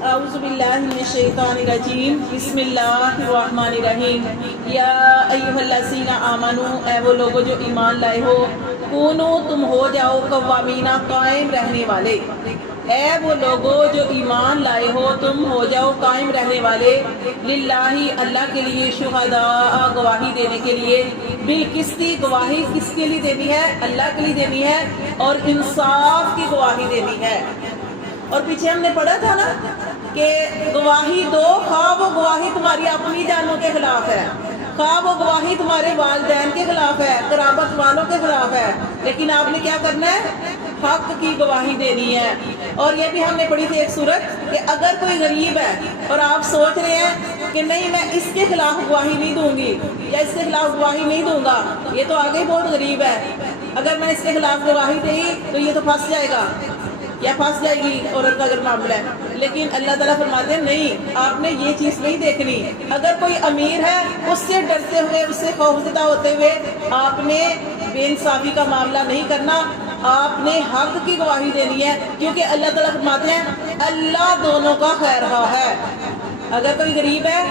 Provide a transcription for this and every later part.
اعوذ باللہ من الشیطان الرجیم بسم اللہ الرحمن الرحیم یا ایھا الذین آمنوا اے وہ لوگو جو ایمان لائے ہو کونو تم ہو جاؤ قوامین قائم رہنے والے اے وہ لوگو جو ایمان لائے ہو تم ہو جاؤ قائم رہنے والے للہ اللہ کے لیے شہداء گواہی دینے کے لیے بالقسط گواہی کس کے لیے دینی ہے اللہ کے لیے دینی ہے اور انصاف کی گواہی دینی ہے اور پیچھے ہم نے پڑھا تھا نا کہ گواہی دو خواہ وہ گواہی تمہاری اپنی جانوں کے خلاف ہے خواہ وہ گواہی تمہارے والدین کے خلاف ہے قرابت والوں کے خلاف ہے لیکن آپ نے کیا کرنا ہے حق کی گواہی دینی ہے اور یہ بھی ہم نے پڑھی تھی ایک صورت کہ اگر کوئی غریب ہے اور آپ سوچ رہے ہیں کہ نہیں میں اس کے خلاف گواہی نہیں دوں گی یا اس کے خلاف گواہی نہیں دوں گا یہ تو آگے بہت غریب ہے اگر میں اس کے خلاف گواہی دی تو یہ تو پھنس جائے گا یا پھنس جائے گی عورت کا اگر معاملہ ہے لیکن اللہ تعالیٰ فرماتے ہیں نہیں آپ نے یہ چیز نہیں دیکھنی اگر کوئی امیر ہے اس سے ڈرتے ہوئے اس سے خوفزدہ ہوتے ہوئے آپ نے بے انصافی کا معاملہ نہیں کرنا آپ نے حق کی گواہی دینی ہے کیونکہ اللہ تعالیٰ فرماتے ہیں اللہ دونوں کا خیر خواہ ہے اگر کوئی غریب ہے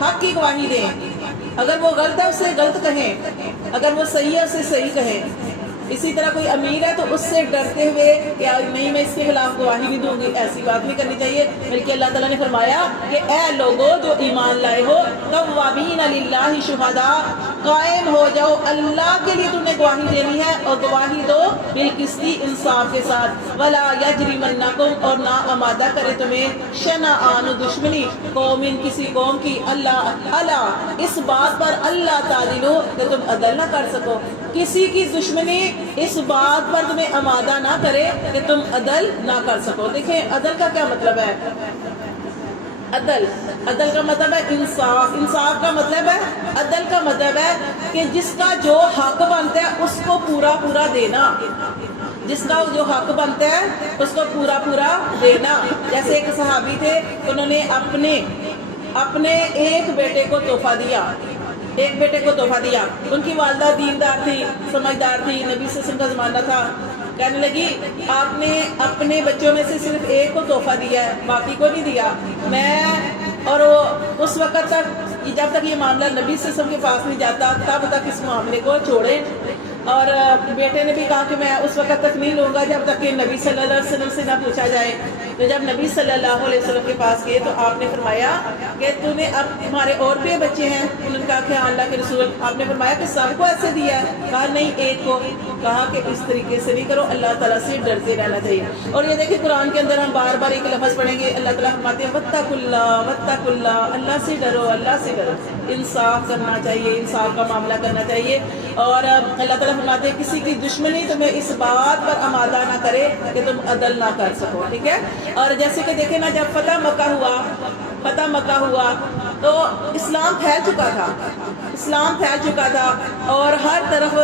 حق کی گواہی دیں اگر وہ غلط ہے اسے غلط کہیں اگر وہ صحیح ہے اسے صحیح کہیں اسی طرح کوئی امیر ہے تو اس سے ڈرتے ہوئے کہ نہیں میں اس کے خلاف گواہی نہیں دوں گی ایسی بات نہیں کرنی چاہیے بلکہ اللہ تعالیٰ نے فرمایا کہ اے لوگو جو ایمان لائے ہو قوامین للہ شہداء قائم ہو جاؤ اللہ کے لیے تم نے گواہی دینی ہے اور گواہی دو بالقسط انصاف کے ساتھ ولا یجرمنکم اور نہ آمادہ کرے تمہیں شنآن دشمنی قوم کسی قوم کی اللہ اس بات پر اللہ تعدلوا کہ تم عدل نہ کر سکو کسی کی دشمنی اس بات پر تمہیں آمادہ نہ کرے کہ تم عدل نہ کر سکو دیکھیں عدل کا کیا مطلب ہے عدل کا مطلب ہے انصاف انصاف کا مطلب ہے عدل کا مطلب ہے کہ جس کا جو حق بنتا ہے اس کو پورا پورا دینا جس کا جو حق بنتا ہے اس کو پورا پورا دینا جیسے ایک صحابی تھے انہوں نے اپنے ایک بیٹے کو تحفہ دیا ایک بیٹے کو تحفہ دیا ان کی والدہ دیندار تھی سمجھدار تھی نبی صلی اللہ علیہ وسلم کا زمانہ تھا کہنے لگی آپ نے اپنے بچوں میں سے صرف ایک کو تحفہ دیا ہے باقی کو نہیں دیا میں اور اس وقت تک جب تک یہ معاملہ نبی صلی اللہ علیہ وسلم کے پاس نہیں جاتا تب تک اس معاملے کو چھوڑیں اور بیٹے نے بھی کہا کہ میں اس وقت تک نہیں لوں گا جب تک کہ نبی صلی اللہ علیہ وسلم سے نہ پوچھا جائے تو جب نبی صلی اللہ علیہ وسلم کے پاس گئے تو آپ نے فرمایا کہ تو نے اب تمہارے اور بھی بچے ہیں انہوں نے کہا کہ اللہ کے رسول آپ نے فرمایا کہ سب کو ایسے دیا ہے کہا نہیں ایک کو کہا کہ اس طریقے سے نہیں کرو اللہ تعالیٰ سے ڈرتے رہنا چاہیے اور یہ دیکھیں قرآن کے اندر ہم بار بار ایک لفظ پڑھیں گے اللہ تعالیٰ فرماتے ہیں واتقوا اللہ اللہ سے ڈرو انصاف کرنا چاہیے انصاف کا معاملہ کرنا چاہیے اور اللہ تعالیٰ فرماتے ہیں کسی کی دشمنی تمہیں اس بات پر آمادہ نہ کرے کہ تم عدل نہ کر سکو ٹھیک ہے اور جیسے کہ دیکھیں نا جب فتح مکہ ہوا تو اسلام پھیل چکا تھا اور ہر طرف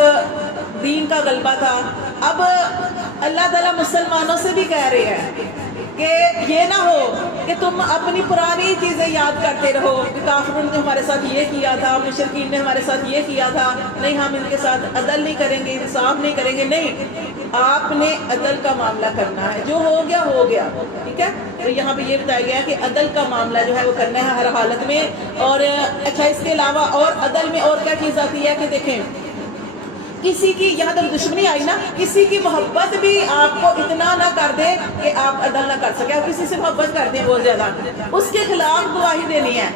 دین کا غلبہ تھا اب اللہ تعالیٰ مسلمانوں سے بھی کہہ رہے ہیں کہ یہ نہ ہو کہ تم اپنی پرانی چیزیں یاد کرتے رہو کہ کافروں نے ہمارے ساتھ یہ کیا تھا مشرکین نے ہمارے ساتھ یہ کیا تھا نہیں ہم ان کے ساتھ عدل نہیں کریں گے انصاف نہیں کریں گے نہیں آپ نے عدل کا معاملہ کرنا ہے جو ہو گیا ٹھیک ہے تو یہاں پہ یہ بتایا گیا کہ عدل کا معاملہ جو ہے وہ کرنا ہے ہر حالت میں اور اچھا اس کے علاوہ اور عدل میں اور کیا چیز آتی ہے کہ دیکھیں کسی کی یہاں تک دشمنی آئی نا کسی کی محبت بھی آپ کو اتنا نہ کر دے کہ آپ عدل نہ کر سکے آپ کسی سے محبت کرتے ہیں بہت زیادہ اس کے خلاف گواہی دینی ہے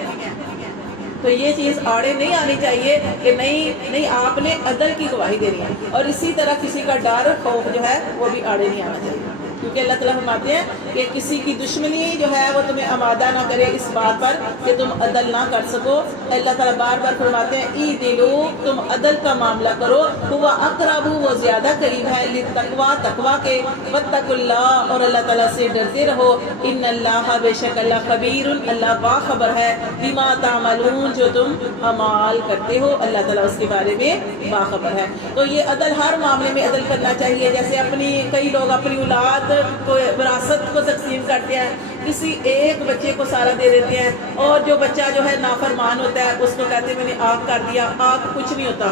تو یہ چیز آڑے نہیں آنی چاہیے کہ نہیں آپ نے عدل کی گواہی دینی ہے اور اسی طرح کسی کا ڈر خوف جو ہے وہ بھی آڑے نہیں آنا چاہیے کیونکہ اللہ تعالیٰ فرماتے ہیں کہ کسی کی دشمنی جو ہے وہ تمہیں آمادہ نہ کرے اس بات پر کہ تم عدل نہ کر سکو اللہ تعالیٰ بار بار فرماتے ہیں اعدلوا تم عدل کا معاملہ کرو ہوا اقرب وہ زیادہ قریب ہے للتقوی تقوی کے واتقوا اللہ اور اللہ تعالیٰ سے ڈرتے رہو ان اللہ بے شک اللہ خبیر اللہ باخبر ہے بما تعملون جو تم اعمال کرتے ہو اللہ تعالیٰ اس کے بارے میں باخبر ہے تو یہ عدل ہر معاملے میں عدل کرنا چاہیے جیسے کئی لوگ اپنی اولاد کو وراثت کو تقسیم کرتے ہیں کسی ایک بچے کو سارا دے دیتے ہیں اور جو بچہ جو ہے نافرمان ہوتا ہے اس کو کہتے ہیں میں نے آگ کر دیا آگ کچھ نہیں ہوتا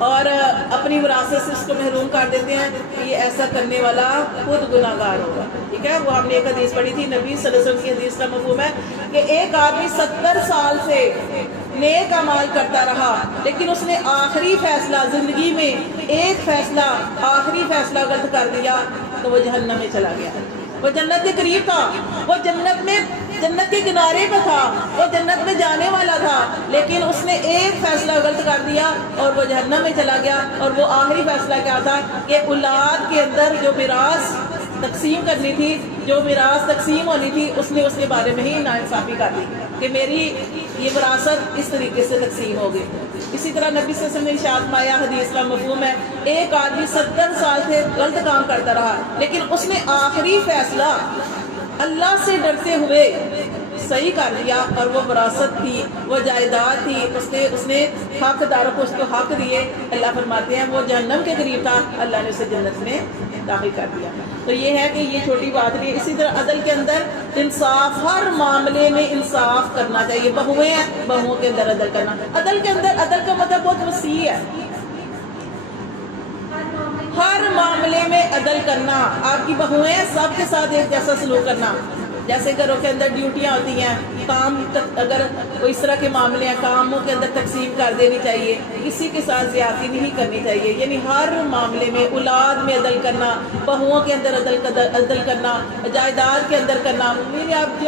اور اپنی وراثت سے اس کو محروم کر دیتے ہیں یہ ایسا کرنے والا خود گناہگار ہوگا ٹھیک ہے ٹھیک ہے. وہ ہم نے ایک حدیث پڑھی تھی, نبی صلی اللہ علیہ وسلم کی حدیث کا مفہوم ہے کہ ایک آدمی 70 سال سے نیک اعمال کرتا رہا, لیکن اس نے آخری فیصلہ زندگی میں ایک فیصلہ, آخری فیصلہ غلط کر دیا تو وہ جہنم میں چلا گیا. وہ جنت کے قریب تھا, وہ جنت کے کنارے پہ تھا, وہ جنت میں جانے والا تھا, لیکن اس نے ایک فیصلہ غلط کر دیا اور وہ جہنم میں چلا گیا. اور وہ آخری فیصلہ کیا تھا کہ اولاد کے اندر جو میراث تقسیم کرنی تھی, جو میراث تقسیم ہونی تھی, اس نے اس کے بارے میں ہی ناانصافی کر دی کہ میری یہ وراثت اس طریقے سے تقسیم ہوگی. اسی طرح نبی صلی اللہ علیہ وسلم نے ارشاد فرمایا, حدیث کا مفہوم ہے, ایک آدمی 70 سال سے غلط کام کرتا رہا, لیکن اس نے آخری فیصلہ اللہ سے ڈرتے ہوئے صحیح کر دیا, اور وہ وراثت تھی, وہ جائیداد تھی, اس نے حق داروں کو اس کو حق دیے. اللہ فرماتے ہیں وہ جہنم کے قریب تھا, اللہ نے اسے جنت میں داخل کر دیا. تو یہ ہے کہ یہ چھوٹی بات نہیں ہے. اسی طرح عدل کے اندر انصاف, ہر معاملے میں انصاف کرنا چاہیے. بہویں ہیں, بہوؤں کے اندر عدل کرنا. عدل کے اندر عدل کا مطلب بہت وسیع ہے, ہر معاملے میں عدل کرنا. آپ کی بہویں ہیں, سب کے ساتھ ایک جیسا سلوک کرنا. جیسے گھروں کے اندر ڈیوٹیاں ہوتی ہیں, کام اگر کوئی اس طرح کے معاملے ہیں, کاموں کے اندر تقسیم کر دینی چاہیے, کسی کے ساتھ زیادتی نہیں کرنی چاہیے. یعنی ہر معاملے میں اولاد میں عدل کرنا, بہوؤں کے اندر عدل کرنا, جائیداد کے اندر کرنا. یعنی آپ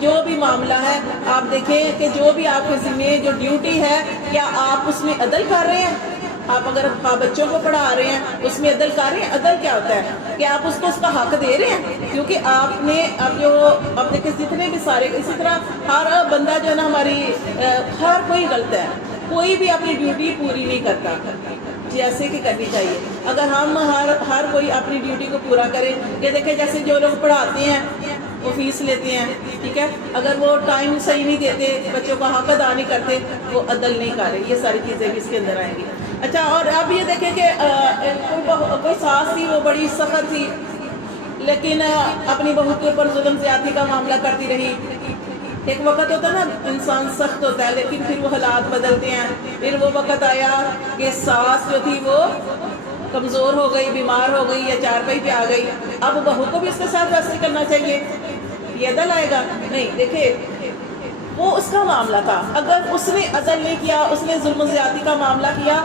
جو بھی معاملہ ہے, آپ دیکھیں کہ جو بھی آپ کے ذمہ جو ڈیوٹی ہے, کیا آپ اس میں عدل کر رہے ہیں. آپ اگر بچوں کو پڑھا رہے ہیں, اس میں عدل کر رہے ہیں. عدل کیا ہوتا ہے کہ آپ اس کو اس کا حق دے رہے ہیں, کیونکہ آپ نے اب دیکھیں جتنے بھی سارے, اسی طرح ہر بندہ جو ہے نا, ہر کوئی غلط ہے, کوئی بھی اپنی ڈیوٹی پوری نہیں کرتا جیسے کہ کرنی چاہیے. اگر ہم ہر کوئی اپنی ڈیوٹی کو پورا کرے, کہ دیکھیں جیسے جو لوگ پڑھاتے ہیں وہ فیس لیتے ہیں, ٹھیک ہے, اگر وہ ٹائم صحیح نہیں دیتے, بچوں کا حق ادا نہیں کرتے, وہ عدل نہیں کر رہے. یہ ساری چیزیں بھی اس کے اندر آئیں گی. اچھا, اور اب یہ دیکھیں کہ کوئی ساس تھی, وہ بڑی سخت تھی, لیکن اپنی بہو کے اوپر ظلم زیادتی کا معاملہ کرتی رہی. ایک وقت ہوتا ہے نا, انسان سخت ہوتا ہے, لیکن پھر وہ حالات بدلتے ہیں. پھر وہ وقت آیا کہ ساس جو تھی وہ کمزور ہو گئی, بیمار ہو گئی, یا چارپائی پہ آ گئی. اب بہو کو بھی اس کے ساتھ ویسے کرنا چاہیے, یہ عدل آئے گا نہیں. دیکھیں وہ اس کا معاملہ تھا, اگر اس نے عدل نہیں کیا, اس نے ظلم و زیادتی کا معاملہ کیا,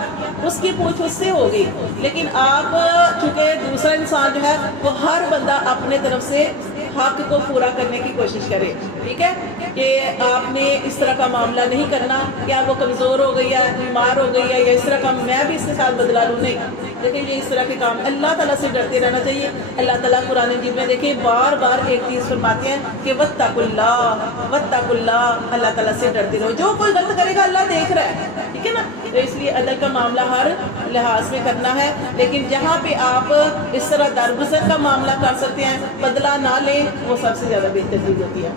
اس کی پوچھ اس سے ہو گئی. لیکن آپ چونکہ دوسرا انسان جو ہے, وہ ہر بندہ اپنے طرف سے حق کو پورا کرنے کی کوشش کرے, ٹھیک ہے, کہ آپ نے اس طرح کا معاملہ نہیں کرنا کہ آپ وہ کمزور ہو گئی ہے, بیمار ہو گئی ہے, یا اس طرح کا میں بھی اس کے ساتھ بدلا لوں. نہیں, دیکھیں یہ اس طرح کے کام, اللہ تعالیٰ سے ڈرتے رہنا چاہیے. اللہ تعالیٰ قرآن مجید میں دیکھیں بار بار ایک چیز فرماتے ہیں کہ واتقوا اللہ, واتقوا اللہ, اللہ تعالیٰ سے ڈرتے رہو. جو کوئی غلط کرے گا اللہ دیکھ رہا ہے, ٹھیک ہے نا. تو اس لیے عدل کا معاملہ ہر لحاظ میں کرنا ہے, لیکن جہاں پہ آپ اس طرح درگزر کا معاملہ کر سکتے ہیں, بدلہ نہ لیں, وہ سب سے زیادہ بہتر چیز ہوتی ہے.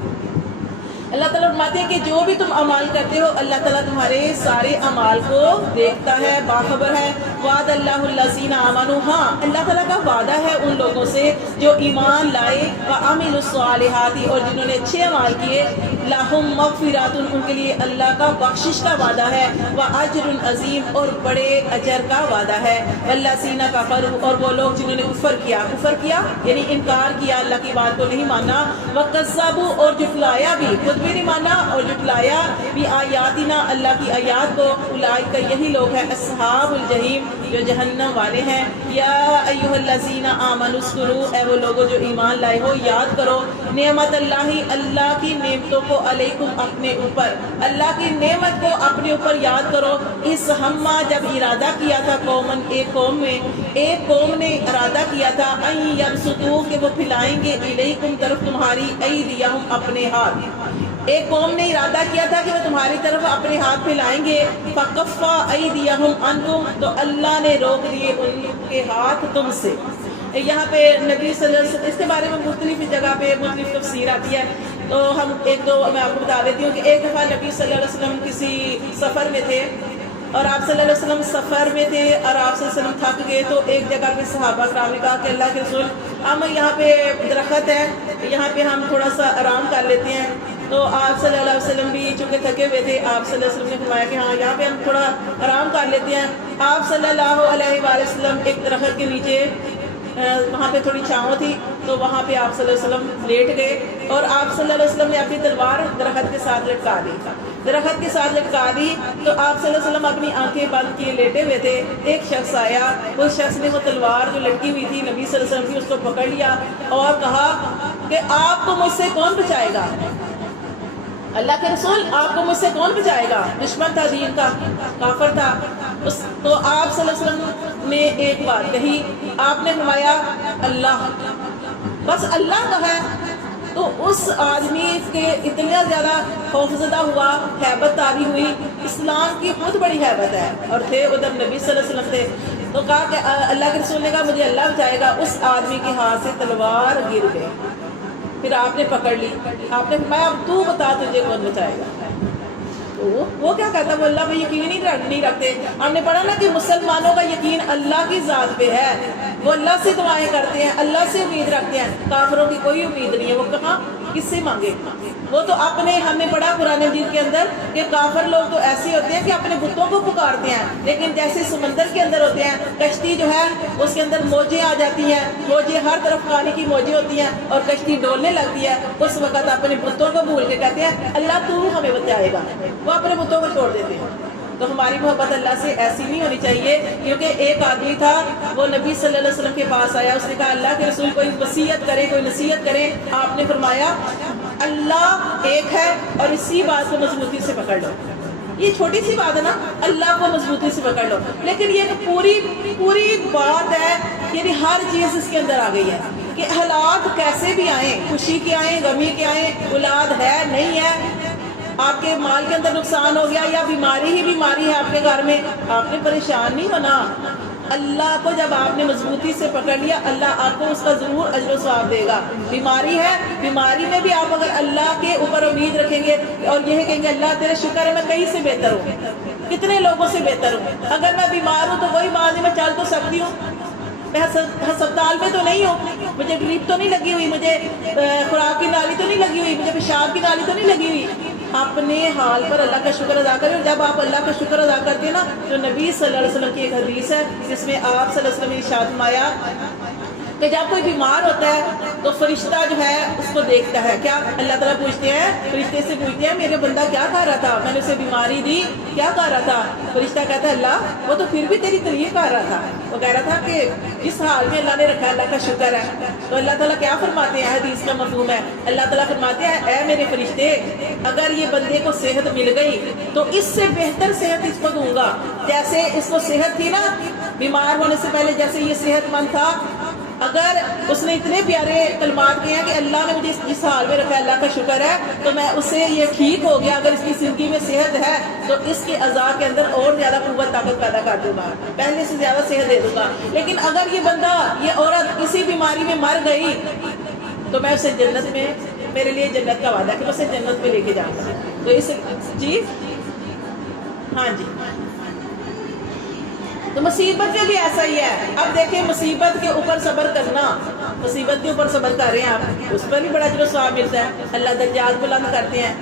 اللہ تعالیٰ فرماتے ہیں کہ جو بھی تم اعمال کرتے ہو, اللہ تعالیٰ تمہارے سارے اعمال کو دیکھتا ہے, باخبر ہے. وعد اللہ الذین آمنوا, ہاں اللہ تعالیٰ کا وعدہ ہے ان لوگوں سے جو ایمان لائے, وعملوا الصالحات, اور جنہوں نے اچھے اعمال کیے, لہم مغفرات, ان کے لیے اللہ کا بخشش کا وعدہ ہے, واجر عظیم, اور بڑے اجر کا وعدہ ہے. والذین کفروا, اور وہ لوگ جنہوں نے کفر کیا یعنی انکار کیا, اللہ کی بات کو نہیں مانا, وکذبوا, اور جھٹلایا بھی, خود بھی نہیں مانا اور جھٹلایا بھی آیاتنا, اللہ کی آیات کو, اولئک, یہی لوگ ہیں, اصحاب الجحیم, جو جہنم والے ہیں. یا ایھا الذین آمنوا اذکروا, اے وہ لوگوں جو ایمان لائے ہو, یاد کرو نعمت اللہ, اللہ کی نعمتوں کو, علیکم, اپنے اوپر, اللہ کی نعمت کو اپنے اوپر یاد کرو. اس ہمہ, جب ارادہ کیا تھا, قومن, ایک قوم نے ارادہ کیا تھا, ان یبسطوا, کہ وہ پھیلائیں گے, الیکم, طرف تمہاری, ایدیہم, اپنے ہاتھ. ایک قوم نے ارادہ کیا تھا کہ وہ تمہاری طرف اپنے ہاتھ پھیلائیں گے, فکفا ایدیہم عنکم, تو اللہ نے روک دیے ان کے ہاتھ تم سے. یہاں پہ نبی صلی اللہ علیہ وسلم, اس کے بارے میں مختلف جگہ پہ مختلف تفسیر آتی ہے, تو ہم ایک دو میں آپ کو بتا دیتی ہوں. کہ ایک دفعہ نبی صلی اللہ علیہ وسلم کسی سفر میں تھے, اور آپ صلی اللہ علیہ وسلم سفر میں تھے, اور آپ صلی اللہ علیہ وسلم تھک گئے, تو ایک جگہ پہ صحابہ کرام نے کہا کہ اللہ کے رسول, ہم یہاں پہ درخت ہے, یہاں پہ ہم تھوڑا سا آرام کر لیتے ہیں. تو آپ صلی اللہ علیہ وسلم بھی چونکہ تھکے ہوئے تھے, آپ صلی اللہ علیہ وسلم نے فرمایا کہ ہاں یہاں پہ ہم تھوڑا آرام کر لیتے ہیں. آپ صلی اللہ علیہ وآلہ وسلم ایک درخت کے نیچے, وہاں پہ تھوڑی چھاؤں تھی, تو وہاں پہ آپ صلی اللہ علیہ وسلم لیٹ گئے اور آپ صلی اللہ علیہ وسلم نے اپنی تلوار درخت کے ساتھ لٹکا دی. درخت کے ساتھ لٹکا دی تو آپ صلی اللہ علیہ وسلم اپنی آنکھیں بند کیے لیٹے ہوئے تھے. ایک شخص آیا, اس شخص نے وہ تلوار جو لٹکی ہوئی تھی نبی صلی اللہ علیہ وسلم کی, اس کو پکڑ لیا اور کہا کہ آپ کو مجھ سے کون بچائے گا, اللہ کے رسول آپ کو مجھ سے کون بچائے گا. دشمن تھا دین کا, کافر تھا. تو آپ صلی اللہ علیہ وسلم نے ایک بات کہی, آپ نے فرمایا اللہ, بس اللہ کا ہے. تو اس آدمی کے اتنا زیادہ خوفزدہ ہوا, ہیبت طاری ہوئی. اسلام کی بہت بڑی ہیبت ہے, اور تھے ادھر نبی صلی اللہ علیہ وسلم تھے. تو کہا کہ اللہ کے رسول نے کہا مجھے اللہ بچائے گا. اس آدمی کے ہاتھ سے تلوار گر گئی. پھر آپ نے پکڑ لی, آپ نے فرمایا اب تو بتا تجھے کون بچائے گا. تو وہ کیا کہتا, وہ اللہ پہ یقین نہیں رکھتے. ہم نے پڑھا نا کہ مسلمانوں کا یقین اللہ کی ذات پہ ہے, وہ اللہ سے دعائیں کرتے ہیں, اللہ سے امید رکھتے ہیں. کافروں کی کوئی امید نہیں ہے, وہ کہاں کس سے مانگے. وہ تو اپنے, ہم نے پڑھا قرآن مجید کے اندر کہ کافر لوگ تو ایسے ہوتے ہیں کہ اپنے بتوں کو پکارتے ہیں, لیکن جیسے سمندر کے اندر ہوتے ہیں, کشتی جو ہے اس کے اندر موجیں آ جاتی ہیں, موجیں ہر طرف پانی کی موجیں ہوتی ہیں اور کشتی ڈولنے لگتی ہے, اس وقت اپنے بتوں کو بھول کے کہتے ہیں اللہ تو ہمیں بچائے گا. وہ اپنے بتوں کو چھوڑ دیتے ہیں. تو ہماری محبت اللہ سے ایسی نہیں ہونی چاہیے. کیونکہ ایک آدمی تھا, وہ نبی صلی اللہ علیہ وسلم کے پاس آیا, اس نے کہا اللہ کے رسول کوئی وصیت کرے, کوئی نصیحت کرے. آپ نے فرمایا اللہ ایک ہے اور اسی بات کو مضبوطی سے پکڑ لو. یہ چھوٹی سی بات ہے نا, اللہ کو مضبوطی سے پکڑ لو, لیکن یہ پوری بات ہے, یعنی ہر چیز اس کے اندر آ گئی ہے کہ حالات کیسے بھی آئیں, خوشی کے آئیں, غمی کے آئیں, اولاد ہے نہیں ہے, آپ کے مال کے اندر نقصان ہو گیا یا بیماری ہی بیماری ہے آپ کے گھر میں, آپ نے پریشان نہیں ہونا. اللہ کو جب آپ نے مضبوطی سے پکڑ لیا, اللہ آپ کو اس کا ضرور اجر و ثواب دے گا. بیماری ہے, بیماری میں بھی آپ اگر اللہ کے اوپر امید رکھیں گے اور یہ کہیں گے اللہ تیرا شکر ہے میں کہیں سے بہتر ہوں, کتنے لوگوں سے بہتر ہوں. اگر میں بیمار ہوں تو وہی بات ہے, میں چل تو سکتی ہوں, میں ہسپتال میں تو نہیں ہوں, مجھے ڈریپ تو نہیں لگی ہوئی, مجھے خوراک کی نالی تو نہیں لگی ہوئی, مجھے پیشاب کی نالی تو نہیں لگی ہوئی. اپنے حال پر اللہ کا شکر ادا کریں. اور جب آپ اللہ کا شکر ادا کرتے ہیں نا, تو نبی صلی اللہ علیہ وسلم کی ایک حدیث ہے جس میں آپ صلی اللہ علیہ وسلم نے ارشاد فرمایا کہ جب کوئی بیمار ہوتا ہے تو فرشتہ جو ہے اس کو دیکھتا ہے. کیا اللہ تعالیٰ پوچھتے ہیں, فرشتے سے پوچھتے ہیں میرے بندہ کیا کھا رہا تھا, میں نے اسے بیماری دی, کیا کھا رہا تھا. فرشتہ کہتا ہے اللہ وہ تو پھر بھی تیری تعریف کر رہا تھا, وہ کہہ رہا تھا کہ جس حال میں اللہ نے رکھا ہے اللہ کا شکر ہے. تو اللہ تعالیٰ کیا فرماتے ہیں, حدیث کا مفہوم ہے, اللہ تعالیٰ فرماتے ہیں اے میرے فرشتے اگر یہ بندے کو صحت مل گئی تو اس سے بہتر صحت اس کو دوں گا. جیسے اس کو صحت تھی نا بیمار ہونے سے پہلے, جیسے یہ صحت مند تھا, اگر اس نے اتنے پیارے کلمات کہے ہیں کہ اللہ نے مجھے اس حال میں رکھا, اللہ کا شکر ہے, تو میں اسے یہ ٹھیک ہو گیا, اگر اس کی زندگی میں صحت ہے تو اس کے اعضاء کے اندر اور زیادہ قوت طاقت پیدا کر دوں گا, پہلے سے زیادہ صحت دے دوں گا. لیکن اگر یہ بندہ, یہ عورت اسی بیماری میں مر گئی تو میں اسے جنت میں, میرے لیے جنت کا وعدہ ہے کہ میں اسے جنت میں لے کے جاؤں گا. تو اس جی ہاں جی, تو مصیبت میں بھی ایسا ہی ہے. اب دیکھیں مصیبت کے اوپر صبر کرنا, مصیبت کے اوپر صبر کر رہے ہیں آپ, اس پر بھی بڑا اجر و ثواب ملتا ہے. اللہ درجات بلند کرتے ہیں,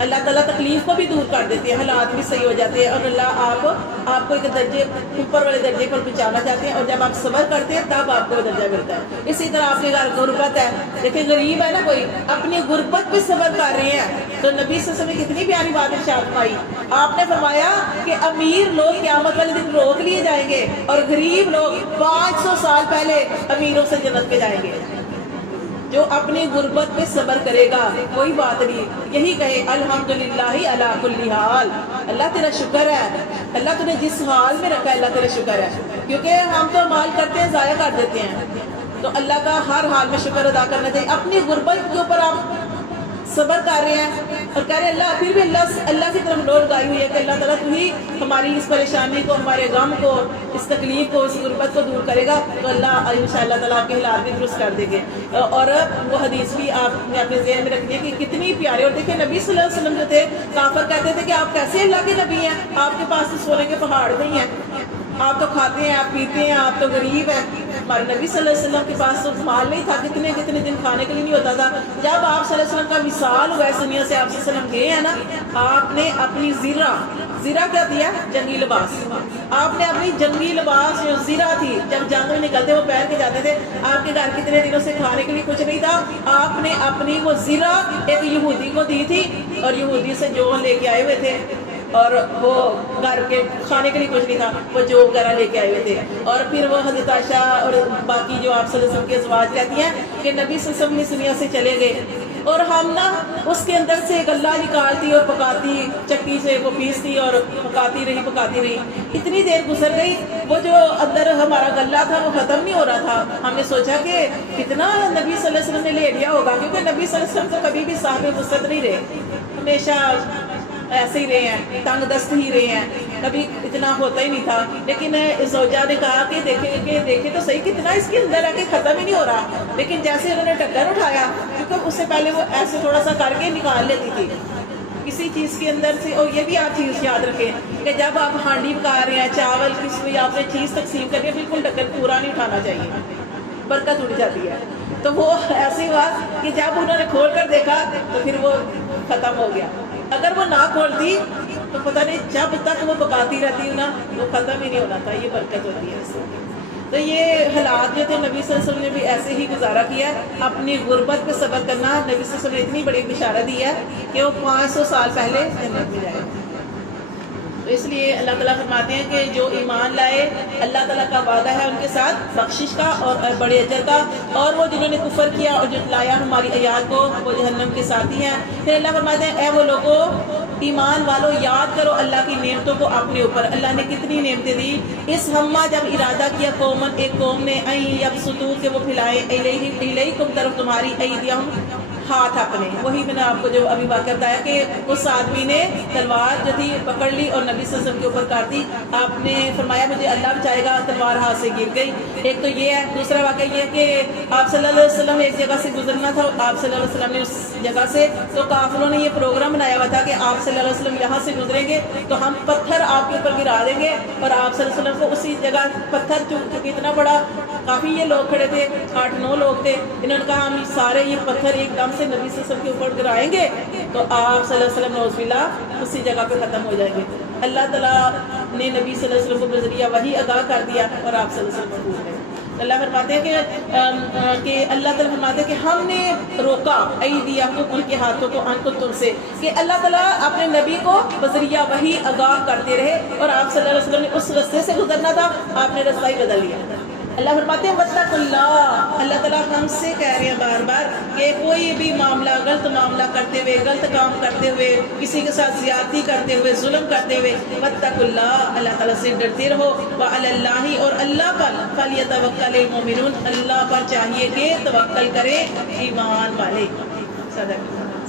اللہ تعالیٰ تکلیف کو بھی دور کر دیتے ہیں, حالات بھی صحیح ہو جاتے ہیں, اور اللہ آپ کو ایک درجے اوپر والے درجے پر پہنچانا چاہتے ہیں. اور جب آپ صبر کرتے ہیں تب آپ کو وہ درجہ ملتا ہے. اسی طرح آپ کے گھر غربت ہے, دیکھیں غریب ہے نا کوئی, اپنی غربت پہ صبر کر رہے ہیں, تو نبی صلی اللہ علیہ وسلم نے کتنی پیاری بات ارشاد فرمائی. آپ نے فرمایا کہ امیر لوگ قیامت والے دن روک لیے جائیں گے اور غریب لوگ 500 سال پہلے امیروں سے جنت پہ جائیں گے. جو اپنی غربت پہ صبر کرے گا کوئی بات نہیں, یہی کہے الحمدللہ علی کل حال, اللہ تیرا شکر ہے, اللہ تُو نے جس حال میں رکھا ہے اللہ تیرا شکر ہے. کیونکہ ہم تو مال کرتے ہیں ضائع کر دیتے ہیں, تو اللہ کا ہر حال میں شکر ادا کرنا چاہیے. اپنی غربت کے اوپر آپ صبر کر رہے ہیں اور کہہ رہے ہیں اللہ, پھر بھی اللہ کی طرف ڈور گائی ہوئی ہے کہ اللہ تعالیٰ تو ہی ہماری اس پریشانی کو, ہمارے غم کو, اس تکلیف کو, اس غربت کو دور کرے گا, تو اللہ انشاءاللہ تعالیٰ آپ کے حالات بھی درست کر دیں گے. اور وہ حدیث بھی آپ نے اپنے ذہن میں رکھنی ہے کہ کتنی پیاری. اور دیکھیں نبی صلی اللہ علیہ وسلم جو تھے, کافر کہتے تھے کہ آپ کیسے اللہ کے نبی ہیں, آپ کے پاس تو سونے کے پہاڑ نہیں ہیں, آپ تو کھاتے ہیں, آپ پیتے ہیں, آپ تو غریب ہیں. ہمارے نبی صلی اللہ علیہ وسلم کے پاس تو مال نہیں تھا، کتنے کتنے دن کھانے کے لیے نہیں ہوتا تھا. جب آپ صلی اللہ علیہ وسلم کا وصال ہوا اس دنیا سے، آپ صلی اللہ علیہ وسلم گئے ہیں نا، آپ نے اپنی زیرہ کیا دیا؟ جنگی لباس. آپ نے اپنی جنگی لباس جو زیرہ تھی، جب جنگ میں نکلتے وہ پہن کے جاتے تھے. آپ کے گھر کتنے دنوں سے کھانے کے لیے کچھ نہیں تھا، آپ نے اپنی وہ زیرہ ایک یہودی کو دی تھی، اور یہودی سے جو لے کے آئے ہوئے تھے، اور وہ گھر کے کھانے کے لیے کچھ نہیں تھا، وہ جو وغیرہ لے کے آئے ہوئے تھے. اور پھر وہ حضرت عائشہ اور باقی جو آپ صلی اللہ علیہ وسلم کے ازواج کہتی ہیں کہ نبی صلی اللہ علیہ وسلم اس دنیا سے چلے گئے، اور ہم نا اس کے اندر سے گلہ نکالتی اور پکاتی، چکی سے وہ پیستی اور پکاتی رہی. اتنی دیر گزر گئی، وہ جو اندر ہمارا گلہ تھا وہ ختم نہیں ہو رہا تھا. ہم نے سوچا کہ کتنا نبی صلی اللہ علیہ وسلم نے لے لیا ہوگا، کیونکہ نبی صلی اللہ علیہ وسلم تو کبھی بھی صاحب وسعت نہیں رہے، ہمیشہ ایسے ہی رہے ہیں، تنگ دست ہی رہے ہیں، کبھی اتنا ہوتا ہی نہیں تھا. لیکن زوجہ نے کہا کہ دیکھیں تو صحیح کتنا اس کے اندر ہے کہ ختم ہی نہیں ہو رہا. لیکن جیسے انہوں نے ڈھکن اٹھایا، کیونکہ اس سے پہلے وہ ایسے تھوڑا سا کر کے نکال لیتی تھی کسی چیز کے اندر سے. اور یہ بھی آپ چیز یاد رکھیں کہ جب آپ ہانڈی پکا رہے ہیں، چاول کسی بھی آپ نے چیز تقسیم کر کے بالکل ڈھکن پورا نہیں اٹھانا چاہیے، برکت اٹھ جاتی ہے. تو وہ ایسی ہوا کہ جب انہوں نے کھول کر دیکھا تو پھر وہ ختم ہو گیا. اگر وہ نہ کھولتی تو پتہ نہیں جب تک وہ پکاتی رہتی نا وہ ختم ہی نہیں ہونا تھا. یہ برکت ہوتی ہے اس سے. تو یہ حالات جو تھے نبی صلی اللہ علیہ وسلم نے بھی ایسے ہی گزارا کیا. اپنی غربت پہ صبر کرنا. نبی صلی اللہ علیہ وسلم نے اتنی بڑی بشارت دی ہے کہ وہ 500 سال پہلے جنت میں جائے. تو اس لیے اللہ تعالیٰ فرماتے ہیں کہ جو ایمان لائے، اللہ تعالیٰ کا وعدہ ہے ان کے ساتھ بخشش کا اور بڑے اجر کا، اور وہ جنہوں نے کفر کیا اور جھٹلایا ہماری آیات کو وہ جہنم کے ساتھی ہیں. پھر اللہ فرماتے ہیں اے وہ لوگوں ایمان والو یاد کرو اللہ کی نعمتوں کو اپنے اوپر. اللہ نے کتنی نعمتیں دی. اس ہمہ جب ارادہ کیا قومن ایک قوم نے اب ستو کے وہ پھیلائے الیکم طرف تمہاری ایدیہم ہاتھ اپنے. وہی میں نے آپ کو جو ابھی واقعہ بتایا کہ اس آدمی نے تلوار جو تھی پکڑ لی اور نبی صلی اللہ علیہ وسلم کے اوپر کاٹ دی. آپ نے فرمایا مجھے اللہ بچائے گا، تلوار ہاتھ سے گر گئی. ایک تو یہ ہے. دوسرا واقعہ یہ ہے کہ آپ صلی اللہ علیہ وسلم ایک جگہ سے گزرنا تھا، آپ صلی اللہ علیہ وسلم نے اس جگہ سے، تو کافروں نے یہ پروگرام بنایا ہوا تھا کہ آپ صلی اللہ علیہ وسلم یہاں سے گزریں گے تو ہم پتھر آپ کے اوپر گرا دیں گے، اور آپ صلی اللہ علیہ وسلم کو اسی جگہ پتھر چونکہ اتنا بڑا کافی یہ لوگ کھڑے تھے، 8-9 لوگ تھے، انہوں نے کہا ہم سارے یہ پتھر ایک دم سے نبی صلی اللہ علیہ وسلم کے اوپر گرائیں گے تو آپ صلی اللہ علیہ وسلم نعوذ باللہ اسی جگہ پہ ختم ہو جائیں گے. اللہ تعالیٰ نے نبی صلی اللہ علیہ وسلم کو بذریعہ وحی آگاہ کر دیا اور آپ صلی اللہ علیہ وسلم کو گئے. اللہ فرماتے ہیں کہ اللہ تعالیٰ فرماتے ہیں کہ ہم نے روکا ایدیہم ان کے ہاتھوں کو انکم تم سے، کہ اللہ تعالیٰ اپنے نبی کو بذریعہ وحی آگاہ کرتے رہے، اور آپ صلی اللہ علیہ وسلم نے اس رستے سے گزرنا تھا، آپ نے رستہ ہی بدل لیا. اللہ فرماتے ہیں واتقوا اللہ. اللہ تعالیٰ ہم سے کہہ رہے ہیں بار بار کہ کوئی بھی معاملہ غلط معاملہ کرتے ہوئے، غلط کام کرتے ہوئے، کسی کے ساتھ زیادتی کرتے ہوئے، ظلم کرتے ہوئے، واتقوا اللہ، اللہ تعالیٰ سے ڈرتے رہو. وعلی اللہ، اور اللہ پر فلیتوکل المؤمنون، اللہ پر چاہیے کہ توکل کرے ایمان والے. صدق